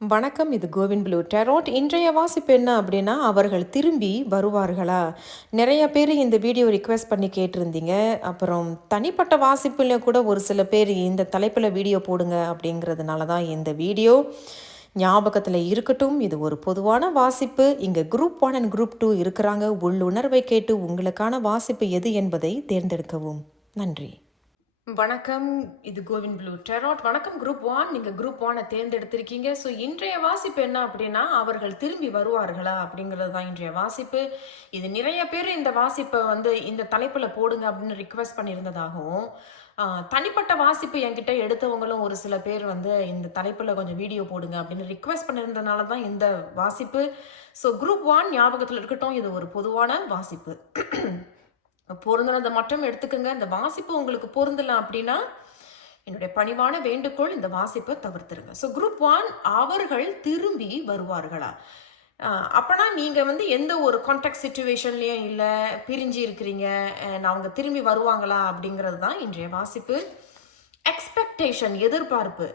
வணக்கம். இது CoWIN blue டெரோட். இன்றைய வாசிப்பு என்ன அப்படின்னா, அவர்கள் திரும்பி வருவார்களா? நிறைய பேர் இந்த வீடியோ ரிக்வெஸ்ட் பண்ணி கேட்டிருந்தீங்க. அப்புறம் தனிப்பட்ட வாசிப்புல கூட ஒரு சில பேர் இந்த தலைப்பில் வீடியோ போடுங்க அப்படிங்கிறதுனால தான் இந்த வீடியோ. ஞாபகத்தில் இருக்கட்டும், இது ஒரு பொதுவான வாசிப்பு. இங்கே குரூப் 1 அண்ட் குரூப் 2 இருக்கிறாங்க. உள்ளுணர்வை கேட்டு உங்களுக்கான வாசிப்பு எது என்பதை தேர்ந்தெடுக்கவும். நன்றி. வணக்கம். இது கோவின் ப்ளூ டெரோட். வணக்கம் குரூப் 1. நீங்கள் குரூப் 1 தேர்ந்தெடுத்திருக்கீங்க. ஸோ இன்றைய வாசிப்பு என்ன அப்படின்னா, அவர்கள் திரும்பி வருவார்களா அப்படிங்கிறது தான் இன்றைய வாசிப்பு. இது நிறைய பேர் இந்த வாசிப்பை இந்த தலைப்பில் போடுங்க அப்படின்னு ரிக்வெஸ்ட் பண்ணியிருந்ததாகவும், தனிப்பட்ட வாசிப்பு என்கிட்ட எடுத்தவங்களும் ஒரு சில பேர் இந்த தலைப்பில் கொஞ்சம் வீடியோ போடுங்க அப்படின்னு ரிக்வெஸ்ட் பண்ணியிருந்ததுனால தான் இந்த வாசிப்பு. ஸோ குரூப் 1 ஞாபகத்தில் இருக்கட்டும், இது ஒரு பொதுவான வாசிப்பு. பொருந்தினதை மட்டும் எடுத்துக்கோங்க. இந்த வாசிப்பு உங்களுக்கு பொருந்தல அப்படின்னா என்னுடைய பணிவான வேண்டுகோள், இந்த வாசிப்பை தவிர்த்துருங்க. ஸோ குரூப் 1, அவர்கள் திரும்பி வருவார்களா? அப்போனா நீங்கள் எந்த ஒரு கான்டாக்ட் சிச்சுவேஷன்லேயும் இல்லை, பிரிஞ்சு இருக்கிறீங்க, அவங்க திரும்பி வருவாங்களா அப்படிங்கிறது தான் இன்றைய வாசிப்பு. எக்ஸ்பெக்டேஷன், எதிர்பார்ப்பு.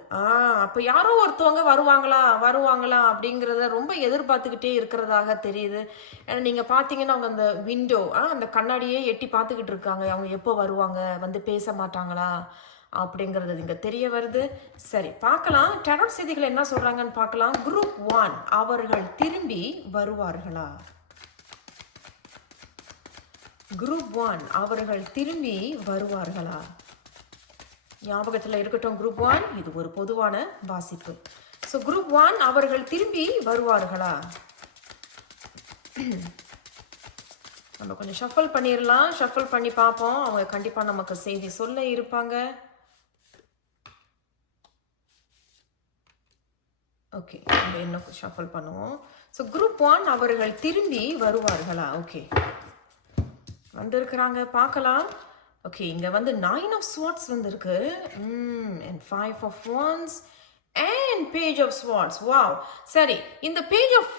அப்போ யாரோ ஒருத்தவங்க வருவாங்களா அப்படிங்கிறத ரொம்ப எதிர்பார்த்துக்கிட்டே இருக்கிறதாக தெரியுது. ஏன்னா நீங்கள் பார்த்தீங்கன்னா அவங்க அந்த விண்டோ, அந்த கண்ணாடியே எட்டி பார்த்துக்கிட்டு இருக்காங்க. அவங்க எப்போ வருவாங்க, பேச மாட்டாங்களா அப்படிங்கிறது இங்கே தெரிய வருது. சரி, பார்க்கலாம் டெரோட் செய்திகள் என்ன சொல்கிறாங்கன்னு பார்க்கலாம். குரூப் 1, அவர்கள் திரும்பி வருவார்களா? குரூப் 1, அவர்கள் திரும்பி வருவார்களா? ஞாபகத்தில் இருக்கட்டும் குரூப் 1, இது ஒரு பொதுவான வாசிப்பு. ஸோ குரூப் 1, அவர்கள் திரும்பி வருவார்களா? நம்ம கொஞ்சம் ஷஃபல் பண்ணிடலாம். ஷஃபல் பண்ணி பார்ப்போம். அவங்க கண்டிப்பாக நமக்கு செய்தி சொல்ல இருப்பாங்க. ஓகே, நம்ம என்ன ஷஃபல் பண்ணுவோம். ஸோ குரூப் 1, அவர்கள் திரும்பி வருவார்களா? ஓகே, வந்திருக்கிறாங்க, பார்க்கலாம். ஓகே, இங்கே 9 of swords இருக்கு, and 5 of wands and page of swords. Wow, சரி. இந்த பேஜ் ஆஃப்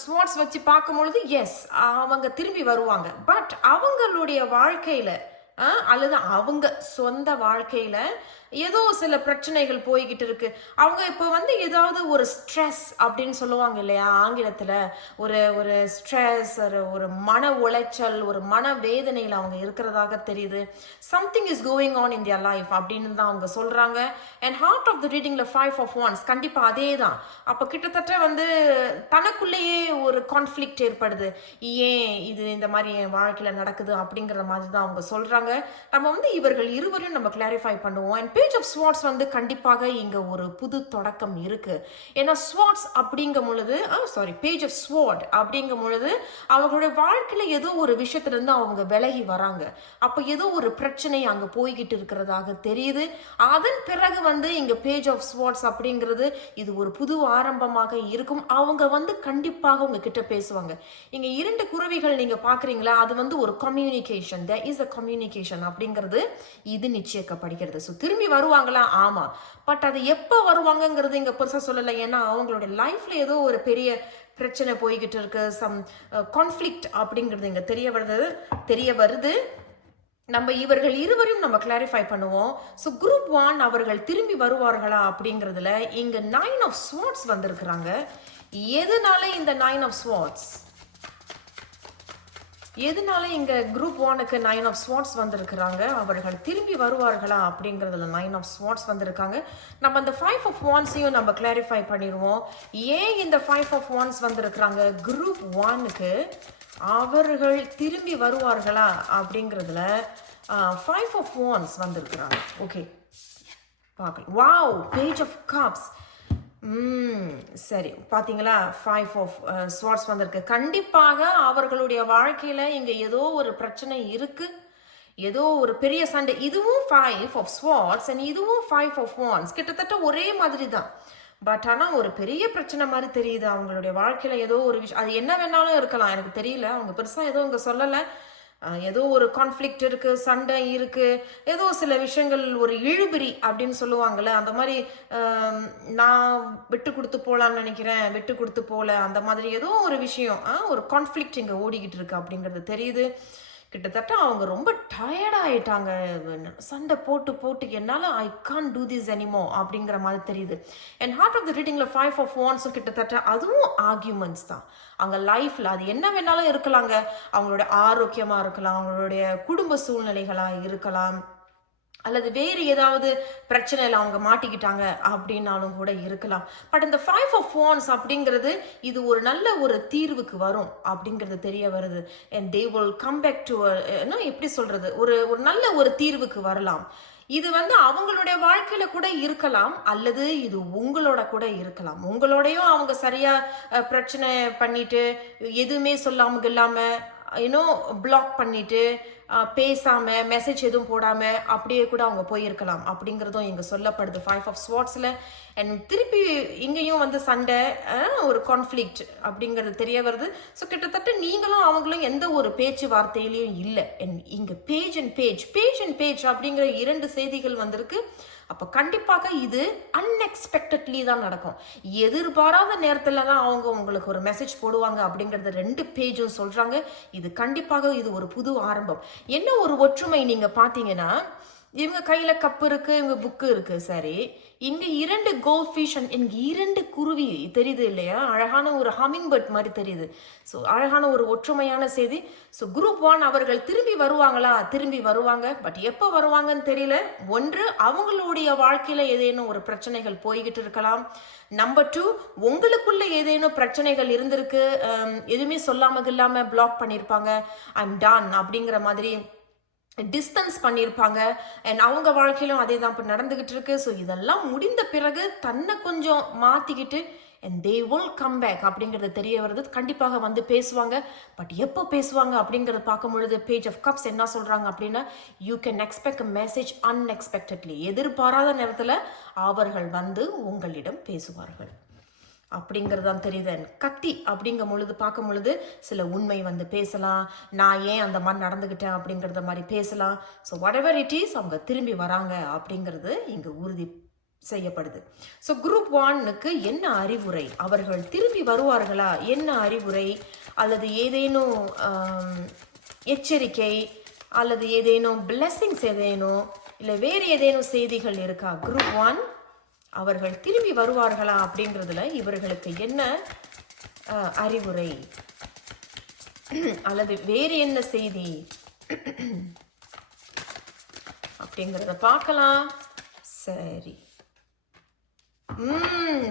ஸ்வார்ட்ஸ் வச்சு பார்க்கும்பொழுது எஸ், அவங்க திரும்பி வருவாங்க. பட் அவங்களுடைய வாழ்க்கையில் அல்லது அவங்க சொந்த வாழ்க்கையில் ஏதோ சில பிரச்சனைகள் போய்கிட்டு இருக்கு. அவங்க இப்போ ஏதாவது ஒரு ஸ்ட்ரெஸ் அப்படின்னு சொல்லுவாங்க இல்லையா ஆங்கிலத்தில், ஒரு ஸ்ட்ரெஸ், ஒரு மன உளைச்சல், ஒரு மன வேதனையில் அவங்க இருக்கிறதாக தெரியுது. Something is going on in their life அப்படின்னு தான் அவங்க சொல்கிறாங்க. அண்ட் ஹார்ட் ஆஃப் த ரீடிங்கில் 5 of wands கண்டிப்பாக அதே தான். அப்போ கிட்டத்தட்ட தனக்குள்ளேயே ஒரு கான்ஃப்ளிக்ட் ஏற்படுது. ஏன் இது இந்த மாதிரி என் வாழ்க்கையில் நடக்குது அப்படிங்கிற மாதிரி தான் அவங்க சொல்கிறாங்க. நம்ம இவர்கள் இருவரையும் நம்ம கிளாரிஃபை பண்ணுவோம். அண்ட் பேஜ் ஆஃப் ஸ்வார்ட்ஸ் கண்டிப்பாக இங்க ஒரு புது தொடக்கம் இருக்கு. ஏன்னா ஸ்வார்ட்ஸ் அப்படிங்கும் பொழுது பேஜ் ஆஃப் ஸ்வார்ட் அப்படிங்கும் பொழுது அவங்களுடைய வாழ்க்கையில ஏதோ ஒரு விஷயத்துல இருந்து அவங்க விலகி வராங்க. அப்ப ஏதோ ஒரு பிரச்சனை அங்க போய்கிட்டு இருக்கிறதாக தெரியுது. அதன் பிறகு இங்க பேஜ் ஆஃப் ஸ்வார்ட்ஸ் அப்படிங்கிறது இது ஒரு புது ஆரம்பமாக இருக்கும். அவங்க கண்டிப்பாக உங்ககிட்ட பேசுவாங்க. இங்க 2 குறவிகள் நீங்க பாக்குறீங்களா, அது ஒரு communication. there is a communication அப்படிங்கிறது இது நிச்சயிக்கப்படுகிறது. ஸோ திரும்பி வருவாங்களா? ஆமா. பட் அது எப்போ வருவாங்கங்கிறது இங்க பெருசாக சொல்லலை. ஏன்னா அவங்களுடைய லைஃப்ல ஏதோ ஒரு பெரிய பிரச்சனை போய்கிட்டு இருக்கு, சம் கான்ஃப்ளிக்ட் அப்படிங்கிறது இங்க தெரிய வருது. நம்ம இவர்கள் இருவரையும் நம்ம கிளாரிஃபை பண்ணுவோம். ஸோ குரூப் 1, அவர்கள் திரும்பி வருவார்களா அப்படிங்கிறதுல இங்க 9 of swords வந்திருக்கிறாங்க. எதனால இந்த 9 of swords? எதனால இங்க குரூப் 1க்கு 9 of swords வந்திருக்கிறாங்க? அவர்கள் திரும்பி வருவார்களா அப்படிங்கிறதுல 9 of swords வந்திருக்காங்க. நம்ம அந்த 5 of wandsையும் நம்ம கிளாரிஃபை பண்ணிடுவோம். ஏன் இந்த 5 of wands வந்திருக்கிறாங்க குரூப் 1க்கு? அவர்கள் திரும்பி வருவார்களா அப்படிங்கிறதுல 5 of wands வந்திருக்கிறாங்க. ஓகே, பார்க்கலாம். Wow, page of cups. சரி, பார்த்தீங்களா 5 of swords வந்திருக்கு. கண்டிப்பாக அவர்களுடைய வாழ்க்கையில் இங்கே ஏதோ ஒரு பிரச்சனை இருக்கு, ஏதோ ஒரு பெரிய சண்டை. இதுவும் 5 of swords and இதுவும் 5 of wands கிட்டத்தட்ட ஒரே மாதிரி தான். பட் ஆனால் ஒரு பெரிய பிரச்சனை மாதிரி தெரியுது அவங்களுடைய வாழ்க்கையில். ஏதோ ஒரு விஷயம், அது என்ன வேணாலும் இருக்கலாம், எனக்கு தெரியல. அவங்க பெருசாக ஏதோ இங்கே சொல்லலை. ஏதோ ஒரு கான்ஃப்ளிக்ட் இருக்கு, சண்டை இருக்கு, ஏதோ சில விஷயங்கள், ஒரு இழுபிரி அப்படின்னு சொல்லுவாங்கள்ல, அந்த மாதிரி நான் விட்டு கொடுத்து போகலான்னு நினைக்கிறேன், விட்டு கொடுத்து போகல, அந்த மாதிரி ஏதோ ஒரு விஷயம், ஒரு கான்ஃப்ளிக்ட் இங்கே ஓடிக்கிட்டு இருக்கு அப்படிங்கிறது தெரியுது. கிட்டத்தட்ட அவங்க ரொம்ப டயர்ட் ஆயிட்டாங்க, சண்டை போட்டு போட்டு என்னால் I can't do this anymore அப்படிங்கிற மாதிரி தெரியுது. அண்ட் ஹார்ட் ஆஃப் த ரீடிங்கில் 5 ஆஃப் வாண்ட்ஸும் கிட்டத்தட்ட அதுவும் ஆர்கியூமெண்ட்ஸ் தான். அவங்க லைஃப்பில் அது என்ன வேணாலும் இருக்கலாங்க. அவங்களோட ஆரோக்கியமாக இருக்கலாம், அவங்களுடைய குடும்ப சூழ்நிலைகளாக இருக்கலாம், அல்லது வேறு ஏதாவது பிரச்சனையில் அவங்க மாட்டிக்கிட்டாங்க அப்படின்னாலும் கூட இருக்கலாம். பட் இந்த 5 ஆஃப் வாண்ட்ஸ் அப்படிங்கிறது இது ஒரு நல்ல ஒரு தீர்வுக்கு வரும் அப்படிங்கிறது தெரிய வருது. And they will come back to எப்படி சொல்றது, ஒரு ஒரு நல்ல ஒரு தீர்வுக்கு வரலாம். இது அவங்களுடைய வாழ்க்கையில கூட இருக்கலாம், அல்லது இது உங்களோட கூட இருக்கலாம். உங்களோடையும் அவங்க சரியா பிரச்சனை பண்ணிட்டு எதுவுமே சொல்லாம இல்லாம பிளாக் பண்ணிட்டு பேசாம மெசேஜ் எதுவும் போடாம அப்படியே கூட அவங்க போயிருக்கலாம் அப்படிங்கிறதும் இங்க சொல்லப்படுது 5 ஆஃப் ஸ்வாட்ஸ்ல. அண்ட் திருப்பி இங்கேயும் சண்டை, ஒரு கான்ஃப்ளிக்ட் அப்படிங்கிறது தெரிய வருது. ஸோ கிட்டத்தட்ட நீங்களும் அவங்களும் எந்த ஒரு பேச்சுவார்த்தையிலையும் இல்லை. இங்க பேஜ் அண்ட் பேஜ் அப்படிங்கிற 2 செய்திகள் வந்திருக்கு. அப்போ கண்டிப்பாக இது அன்எக்ஸ்பெக்டட்லி தான் நடக்கும். எதிர்பாராத நேரத்தில் தான் அவங்க உங்களுக்கு ஒரு மெசேஜ் போடுவாங்க அப்படிங்கிறத 2 பேஜும் சொல்கிறாங்க. இது கண்டிப்பாக இது ஒரு புது ஆரம்பம். என்ன ஒரு ஒற்றுமை நீங்கள் பார்த்தீங்கன்னா, இவங்க கையில் கப்பு இருக்குது, இவங்க புக்கு இருக்குது. சரி, இங்கே 2 கோல்ட் ஃபிஷ் அண்ட் எனக்கு 2 குருவி தெரியுது இல்லையா? அழகான ஒரு ஹமிங் பேர்ட் மாதிரி தெரியுது. ஸோ அழகான ஒரு ஒற்றுமையான செய்தி. ஸோ குரூப் 1 அவர்கள் திரும்பி வருவாங்களா? திரும்பி வருவாங்க. பட் எப்போ வருவாங்கன்னு தெரியல. ஒன்று, அவங்களுடைய வாழ்க்கையில் ஏதேனும் ஒரு பிரச்சனைகள் போய்கிட்டு இருக்கலாம். நம்பர் 2, உங்களுக்குள்ள ஏதேனும் பிரச்சனைகள் இருந்திருக்கு, எதுவுமே சொல்லாமல் இல்லாமல் பிளாக் பண்ணியிருப்பாங்க, ஐம் டன் அப்படிங்கிற மாதிரி டிஸ்டன்ஸ் பண்ணியிருப்பாங்க. அண்ட் அவங்க வாழ்க்கையிலும் அதே தான் இப்போ நடந்துகிட்டு இருக்கு. ஸோ இதெல்லாம் முடிந்த பிறகு தன்னை கொஞ்சம் மாற்றிக்கிட்டு and they will come back அப்படிங்கிறது தெரிய வருது. கண்டிப்பாக பேசுவாங்க. பட் எப்போ பேசுவாங்க அப்படிங்கிறத பார்க்கும் பொழுது பேஜ் ஆஃப் கப்ஸ் என்ன சொல்கிறாங்க அப்படின்னா, you can expect a message unexpectedly. எதிர்பாராத நேரத்தில் அவர்கள் உங்களிடம் பேசுவார்கள் அப்படிங்கிறது தான் தெரியுது. கத்தி அப்படிங்கும் பொழுது பார்க்கும் பொழுது சில உண்மை பேசலாம், நான் ஏன் அந்த மாதிரி நடந்துக்கிட்டேன் அப்படிங்கிறத மாதிரி பேசலாம். So what ever it is, அவங்க திரும்பி வராங்க அப்படிங்கிறது இங்கே உறுதி செய்யப்படுது. ஸோ குரூப் 1க்கு என்ன அறிவுரை? அவர்கள் திரும்பி வருவார்களா? என்ன அறிவுரை? அல்லது ஏதேனும் எச்சரிக்கை, அல்லது ஏதேனும் பிளெஸிங்ஸ், ஏதேனும் இல்லை வேறு ஏதேனும் செய்திகள் இருக்கா? குரூப் 1 அவர்கள் திரும்பி வருவார்களா அப்படிங்கிறதுல இவர்களுக்கு என்ன அறிவுரை, அல்லது வேறு என்ன செய்தி அப்படிங்கிறத பார்க்கலாம். சரி,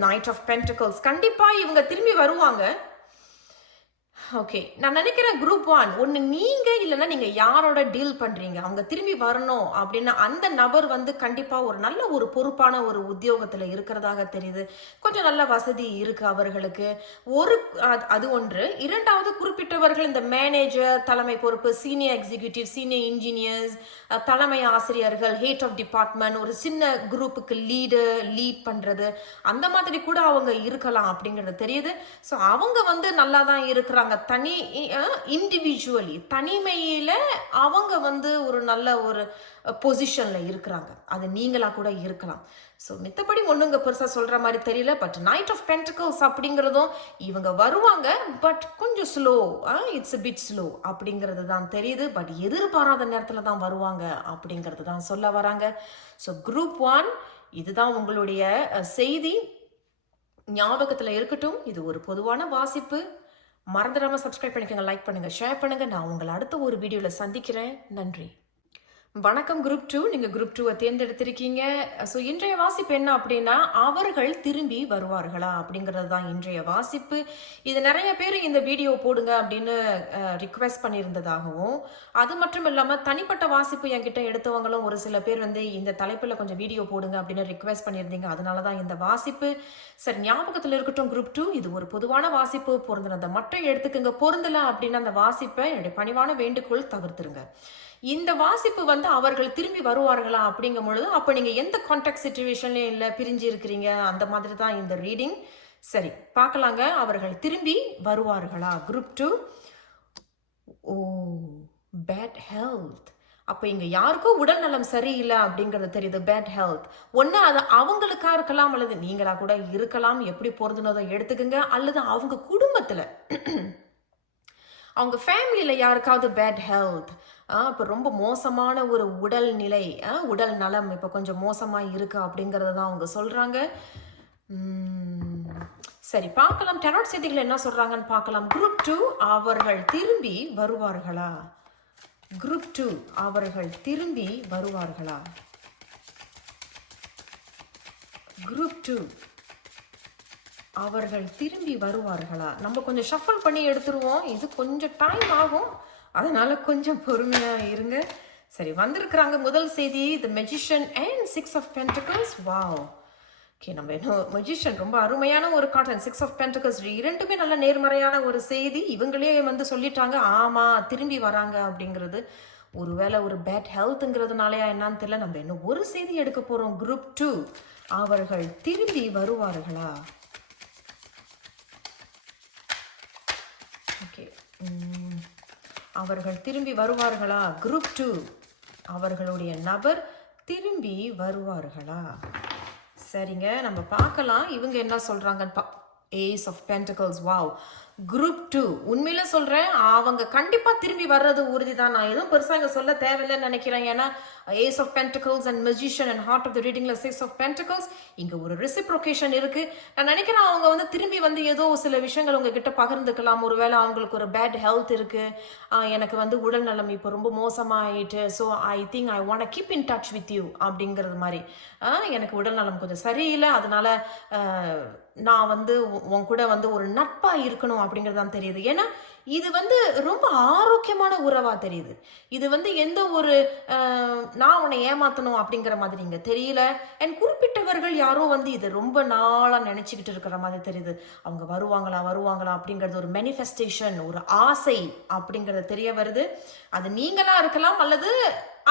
நைட் ஆஃப் பென்டக்கிள்ஸ், கண்டிப்பா இவங்க திரும்பி வருவாங்க. ஓகே, நான் நினைக்கிறேன் குரூப் 1 ஒன்று நீங்கள் இல்லைன்னா நீங்கள் யாரோட டீல் பண்ணுறீங்க, அவங்க திரும்பி வரணும் அப்படின்னா அந்த நபர் கண்டிப்பாக ஒரு நல்ல ஒரு பொறுப்பான ஒரு உத்தியோகத்தில் இருக்கிறதாக தெரியுது. கொஞ்சம் நல்ல வசதி இருக்குது அவர்களுக்கு. அது ஒன்று. இரண்டாவது, குறிப்பிட்டவர்கள் இந்த மேனேஜர், தலைமை பொறுப்பு, சீனியர் எக்ஸிக்யூட்டிவ், சீனியர் இன்ஜினியர்ஸ், தலைமை ஆசிரியர்கள், ஹெட் ஆஃப் டிபார்ட்மெண்ட், ஒரு சின்ன குரூப்புக்கு லீட் பண்ணுறது, அந்த மாதிரி கூட அவங்க இருக்கலாம் அப்படிங்கிறது தெரியுது. ஸோ அவங்க நல்லா தான் இருக்கிறாங்க. தனி இண்டிவிஜுவலி தனிமையில அவங்க ஒரு நல்ல ஒரு பொசிஷன்ல இருக்கிறாங்க. அது நீங்களா கூட இருக்கலாம். ஸோ மித்தபடி ஒண்ணுங்க பெருசா சொல்ற மாதிரி தெரியல. பட் நைட் ஆஃப் பென்டக்கிள்ஸ் அப்படிங்கிறதும் இவங்க வருவாங்க, பட் கொஞ்சம் slow, it's a bit slow அப்படிங்கிறது தான் தெரியுது. பட் எதிர்பாராத நேரத்துல தான் வருவாங்க அப்படிங்கிறது தான் சொல்ல வராங்க. ஸோ குரூப் 1 இதுதான் உங்களுடைய செய்தி. ஞாபகத்துல இருக்கட்டும், இது ஒரு பொதுவான வாசிப்பு. மறந்துடாம சப்ஸ்கிரைப் பண்ணிக்கோங்க, லைக் பண்ணுங்க, ஷேர் பண்ணுங்க. நான் உங்களை அடுத்த ஒரு வீடியோல சந்திக்கிறேன். நன்றி. வணக்கம் குரூப் 2. நீங்கள் குரூப் 2 தேர்ந்தெடுத்திருக்கீங்க. ஸோ இன்றைய வாசிப்பு என்ன அப்படின்னா, அவர்கள் திரும்பி வருவார்களா அப்படிங்கிறது தான் இன்றைய வாசிப்பு. இது நிறைய பேர் இந்த வீடியோ போடுங்க அப்படின்னு ரிக்வெஸ்ட் பண்ணியிருந்ததாகவும், அது மட்டும் இல்லாமல் தனிப்பட்ட வாசிப்பு என்கிட்ட எடுத்தவங்களும் ஒரு சில பேர் இந்த தலைப்பில் கொஞ்சம் வீடியோ போடுங்க அப்படின்னு ரிக்வெஸ்ட் பண்ணியிருந்தீங்க. அதனால தான் இந்த வாசிப்பு. சரி, ஞாபகத்தில் இருக்கட்டும் குரூப் 2 இது ஒரு பொதுவான வாசிப்பு. பொருந்தினதை மட்டும் எடுத்துக்கங்க. பொருந்தலை அப்படின்னா அந்த வாசிப்பை என்னுடைய பணிவான வேண்டுகோள் தவிர்த்துருங்க. இந்த வாசிப்பு அவர்கள் திரும்பி வருவார்களா அப்படிங்கும் பொழுது, அப்போ நீங்கள் எந்த கான்டாக்ட் சிச்சுவேஷன்லையும் இல்லை, பிரிஞ்சு இருக்கிறீங்க, அந்த மாதிரி தான் இந்த ரீடிங். சரி, பார்க்கலாங்க. அவர்கள் திரும்பி வருவார்களா? குரூப் 2. ஓ, பேட் ஹெல்த். அப்போ இங்கே யாருக்கோ உடல் நலம் சரியில்லை அப்படிங்கிறது தெரியுது. பேட் ஹெல்த் ஒன்று அது அவங்களுக்கா இருக்கலாம், அல்லது நீங்களா கூட இருக்கலாம். எப்படி பொருந்தினதோ எடுத்துக்கோங்க. அல்லது அவங்க குடும்பத்தில் அவங்க ஃபேமிலியில் யாருக்காவது பேட் ஹெல்த், இப்போ ரொம்ப மோசமான ஒரு உடல் நிலை, உடல் நலம் இப்போ கொஞ்சம் மோசமாக இருக்கு அப்படிங்கிறத தான் அவங்க சொல்கிறாங்க. சரி, பார்க்கலாம் டெராட் செய்திகள் என்ன சொல்கிறாங்கன்னு பார்க்கலாம். குரூப் 2 அவர்கள் திரும்பி வருவார்களா? குரூப் 2 அவர்கள் திரும்பி வருவார்களா? குரூப் 2 அவர்கள் திரும்பி வருவார்களா? நம்ம கொஞ்சம் ஷஃபிள் பண்ணி எடுத்துருவோம். இது கொஞ்சம் டைம் ஆகும், அதனால கொஞ்சம் பொறுமையா இருங்க. சரி, வந்திருக்கிறாங்க முதல் செய்தி, the magician and 6 of pentacles. Wow, okay, நம்ம என்ன மெஜிஷியன் ரொம்ப அருமையான ஒரு கார்டன், 6 ஆஃப் பென்டக்கிள்ஸ் இரண்டுமே நல்ல நேர்மறையான ஒரு செய்தி. இவங்களே வந்து சொல்லிட்டாங்க ஆமா திரும்பி வராங்க அப்படிங்கிறது. ஒருவேளை ஒரு பேட் ஹெல்த்ங்கிறதுனாலயா என்னன்னு தெரியல. நம்ம இன்னும் ஒரு செய்தி எடுக்க போறோம். குரூப் 2 அவர்கள் திரும்பி வருவார்களா? ஓகே, அவர்கள் திரும்பி வருவார்களா? குரூப் 2 அவர்களுடைய நபர் திரும்பி வருவார்களா? சரிங்க, நம்ம பார்க்கலாம் இவங்க என்ன சொல்றாங்க. Ace of pentacles. Wow, group 2 உண்மையில சொல்றேன், அவங்க கண்டிப்பா திரும்பி வர்றது உறுதி தான். நான் எதுவும் பெருசா இங்க சொல்ல தேவையில்லைன்னு நினைக்கிறேன். ஏன்னா ace of pentacles and magician and heart of the ரீடிங்ல 6 ஆஃப் பென்டக்கிள்ஸ், இங்க ஒரு ரெசிப்ரோகேஷன் இருக்கு. நான் நினைக்கிறேன் அவங்க வந்து திரும்பி வந்து ஏதோ சில விஷயங்கள் உங்ககிட்ட பகிர்ந்துக்கலாம். ஒருவேளை அவங்களுக்கு ஒரு பேட் ஹெல்த் இருக்கு, எனக்கு வந்து உடல் நலம் இப்போ ரொம்ப மோசமாயிட்டு, so I think I want keep in touch with you அப்படிங்கிறது மாதிரி. எனக்கு உடல் நலம் கொஞ்சம் சரியில்லை, அதனால நான் வந்து உன் கூட வந்து ஒரு நட்பா இருக்கணும் அப்படிங்கிறது தான் தெரியுது. ஏன்னா இது வந்து ரொம்ப ஆரோக்கியமான உறவா தெரியுது. இது வந்து எந்த ஒரு நான் உன்னை ஏமாத்தணும் அப்படிங்கிற மாதிரி இங்க தெரியல. அண்ட் குறிப்பிட்டவர்கள் யாரோ வந்து இது ரொம்ப நாளா நினைச்சுக்கிட்டு இருக்கிற மாதிரி தெரியுது. அவங்க வருவாங்களா வருவாங்களா அப்படிங்கிறது ஒரு மேனிஃபெஸ்டேஷன், ஒரு ஆசை அப்படிங்கிறது தெரிய வருது. அது நீங்களா இருக்கலாம் அல்லது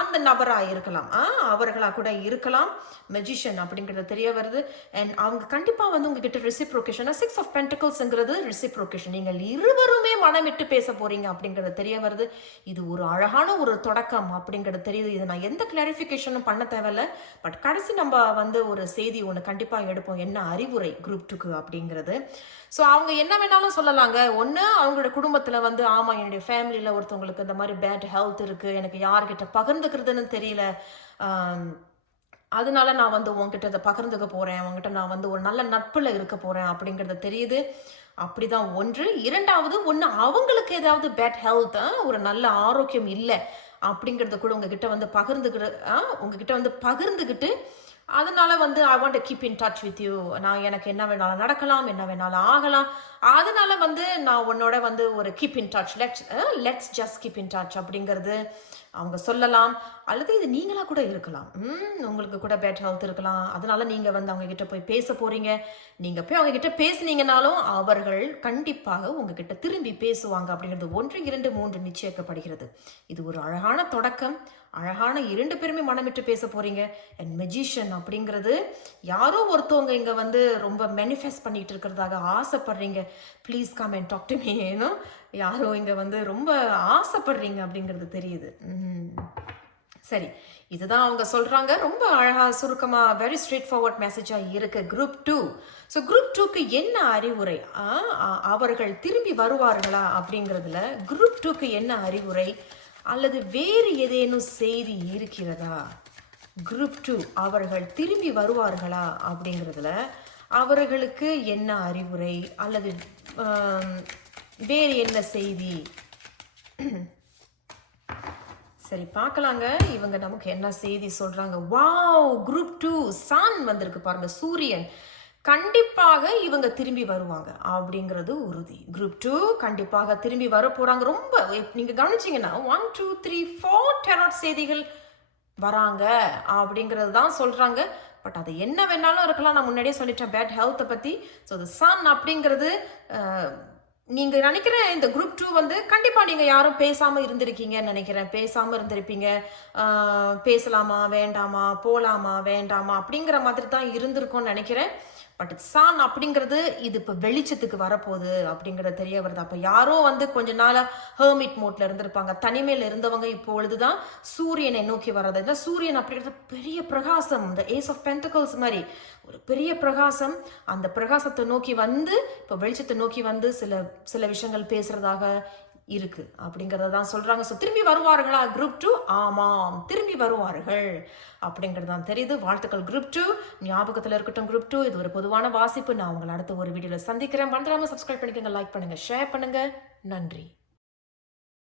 அந்த நபரா இருக்கலாம், அவர்களா கூட இருக்கலாம். மெஜிஷியன் அப்படிங்கிறது தெரிய வருது. அண்ட் அவங்க கண்டிப்பா வந்து உங்ககிட்ட ரெசிப்ரோகேஷன், 6 ஆஃப் பென்டக்கிள்ஸ்ங்கிறது ரெசிப்ரோகேஷன், நீங்கள் இருவருமே மனமிட்டு பேச போறீங்க அப்படிங்கிறது தெரிய வருது. இது ஒரு அழகான ஒரு தொடக்கம் அப்படிங்கிறது தெரியுது. இது நான் எந்த கிளாரிஃபிகேஷனும் பண்ண தேவையில்ல. பட் கடைசி நம்ம வந்து ஒரு செய்தி ஒன்று கண்டிப்பா எடுப்போம், என்ன அறிவுரை குரூப் 2க்கு அப்படிங்கிறது. ஸோ அவங்க என்ன வேணாலும் சொல்லலாங்க. ஒன்று அவங்களோட குடும்பத்தில் வந்து ஆமா என்னுடைய ஃபேமிலியில் ஒருத்தவங்களுக்கு இந்த மாதிரி பேட் ஹெல்த் இருக்கு, எனக்கு யார்கிட்ட பகிர்ந்துக்கிறதுன்னு தெரியல, அதனால நான் வந்து உங்ககிட்ட இதை பகிர்ந்துக்க போறேன், உங்ககிட்ட நான் வந்து ஒரு நல்ல நட்புல இருக்க போறேன் அப்படிங்கிறது தெரியுது. அப்படிதான் ஒன்று. இரண்டாவது, ஒன்று அவங்களுக்கு ஏதாவது பேட் ஹெல்த், ஒரு நல்ல ஆரோக்கியம் இல்லை அப்படிங்கிறத கூட உங்ககிட்ட வந்து உங்ககிட்ட வந்து பகிர்ந்துக்கிட்டு, அதனால வந்து I want to keep in touch with you, நான் எனக்கு என்ன வேணாலும் நடக்கலாம், என்ன வேணாலும் ஆகலாம், அதனால வந்து நான் உன்னோட வந்து ஒரு keep in touch, let's just keep in touch அப்படிங்கிறது அவங்க சொல்லலாம். அல்லது இது நீங்களா கூட இருக்கலாம். உங்களுக்கு கூட பேட் ஹெல்த் இருக்கலாம், அதனால நீங்க வந்து அவங்க கிட்ட போய் பேச போறீங்க. நீங்க போய் அவங்க கிட்ட பேசுனீங்கனாலும் அவர்கள் கண்டிப்பாக உங்ககிட்ட திரும்பி பேசுவாங்க அப்படிங்கிறது 1, 2, 3 நிச்சயிக்கப்படுகிறது. இது ஒரு அழகான தொடக்கம், அழகான 2 பேருமே மனமிட்டு பேச போறீங்க. அண்ட் மெஜிஷியன் அப்படிங்கிறது யாரோ ஒருத்தவங்க இங்க வந்து ரொம்ப மேனிஃபெஸ்ட் பண்ணிட்டு இருக்கிறதாக ஆசைப்படுறீங்க. Please come and talk to me. ஏன்னா யாரோ இங்க வந்து ரொம்ப ஆசைப்படுறீங்க அப்படிங்கிறது தெரியுது. சரி, இதுதான் அவங்க சொல்றாங்க. ரொம்ப அழகா சுருக்கமா வெரி ஸ்ட்ரெயிட் ஃபார்வர்ட் மெசேஜா இருக்கு குரூப் 2. ஸோ குரூப் 2க்கு என்ன அறிவுரை, அவர்கள் திரும்பி வருவார்களா அப்படிங்கிறதுல குரூப் 2க்கு என்ன அறிவுரை, அல்லது வேறு ஏதேனும் செய்தி இருக்கிறதா? குரூப் 2 அவர்கள் திரும்பி வருவார்களா அப்படிங்கிறதுல அவர்களுக்கு என்ன அறிவுரை அல்லது வேறு என்ன செய்தி? சரி, பார்க்கலாங்க இவங்க நமக்கு என்ன செய்தி சொல்றாங்க. வாவ், குரூப் 2 சன் வந்திருக்கு பாருங்க, சூரியன். கண்டிப்பாக இவங்க திரும்பி வருவாங்க அப்படிங்கிறது உறுதி. குரூப் 2 கண்டிப்பாக திரும்பி வர போறாங்க. ரொம்ப நீங்க கவனிச்சீங்கன்னா 1, 2, 3, 4 டெராட் செய்திகள் வராங்க அப்படிங்கிறது தான் சொல்றாங்க. பட் அது என்ன வேணாலும் இருக்கலாம். நான் முன்னாடியே சொல்லிட்டேன் பேட் ஹெல்த்தை பத்தி. ஸோ த சன் அப்படிங்கிறது நீங்க நினைக்கிற இந்த குரூப் 2 வந்து கண்டிப்பா நீங்க யாரும் பேசாம இருந்திருக்கீங்கன்னு நினைக்கிறேன். பேசாம இருந்திருப்பீங்க. பேசலாமா வேண்டாமா, போலாமா வேண்டாமா அப்படிங்கிற மாதிரி தான் இருந்திருக்கும்னு நினைக்கிறேன். பட் சன் அப்படிங்கிறது இது இப்போ வெளிச்சத்துக்கு வரப்போகுது அப்படிங்கிறது தெரிய வருது. அப்போ யாரோ வந்து கொஞ்ச நாளா ஹெர்மிட் மோட்ல இருந்திருப்பாங்க, தனிமையில் இருந்தவங்க இப்பொழுதுதான் சூரியனை நோக்கி வர்றது. இந்த சூரியன் அப்படிங்கிறது பெரிய பிரகாசம், இந்த ஏஸ் ஆஃப் பென்டக்கிள்ஸ் மாதிரி ஒரு பெரிய பிரகாசம். அந்த பிரகாசத்தை நோக்கி வந்து இப்போ வெளிச்சத்தை நோக்கி வந்து சில விஷயங்கள் பேசுறதாக இருக்கு அப்படிங்கறத தான் சொல்றாங்க. ஸோ திரும்பி வருவார்களா குரூப் 2? ஆமாம், திரும்பி வருவார்கள் அப்படிங்கிறது தான் தெரியுது. வாழ்த்துக்கள் குரூப் 2. ஞாபகத்தில் இருக்கட்டும் குரூப் 2. இது ஒரு பொதுவான வாசிப்பு. நான் உங்களை அடுத்த ஒரு வீடியோல சந்திக்கிறேன். மறந்துடாம சப்ஸ்கிரைப் பண்ணிக்கோங்க, லைக் பண்ணுங்க, ஷேர் பண்ணுங்க. நன்றி.